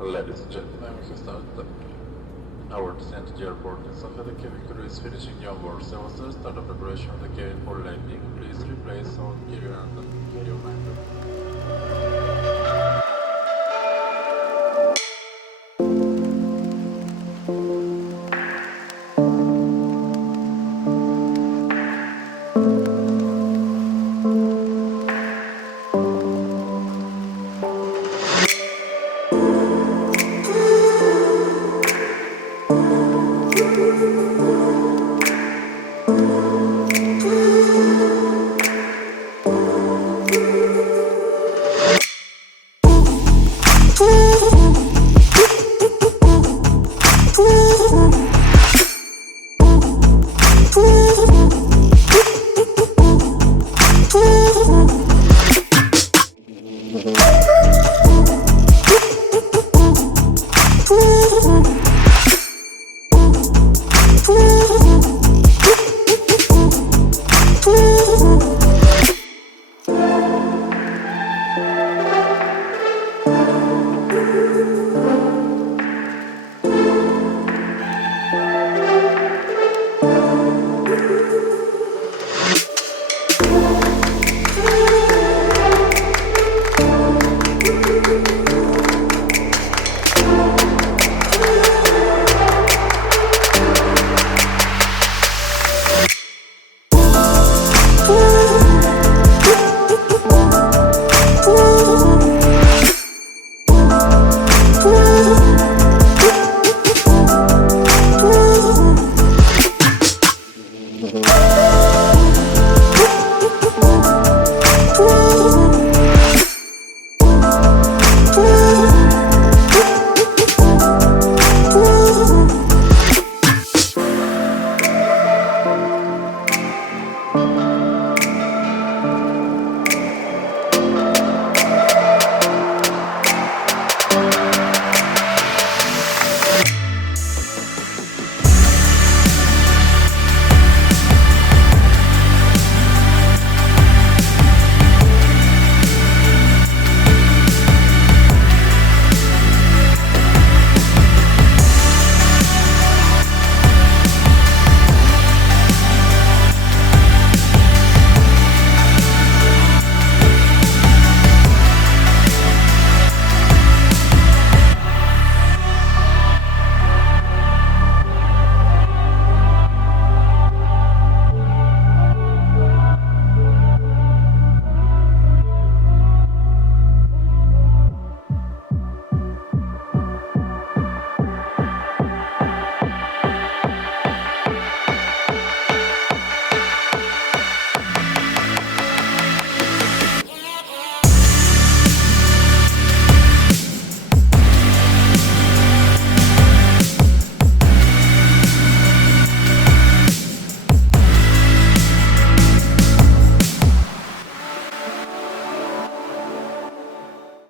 Ladies and gentlemen, we have started our descent to the airport in Sofia. The cabin crew is finishing the onboard services. Start of preparation of the cabin for landing. Please replace all carrier and carry-on items.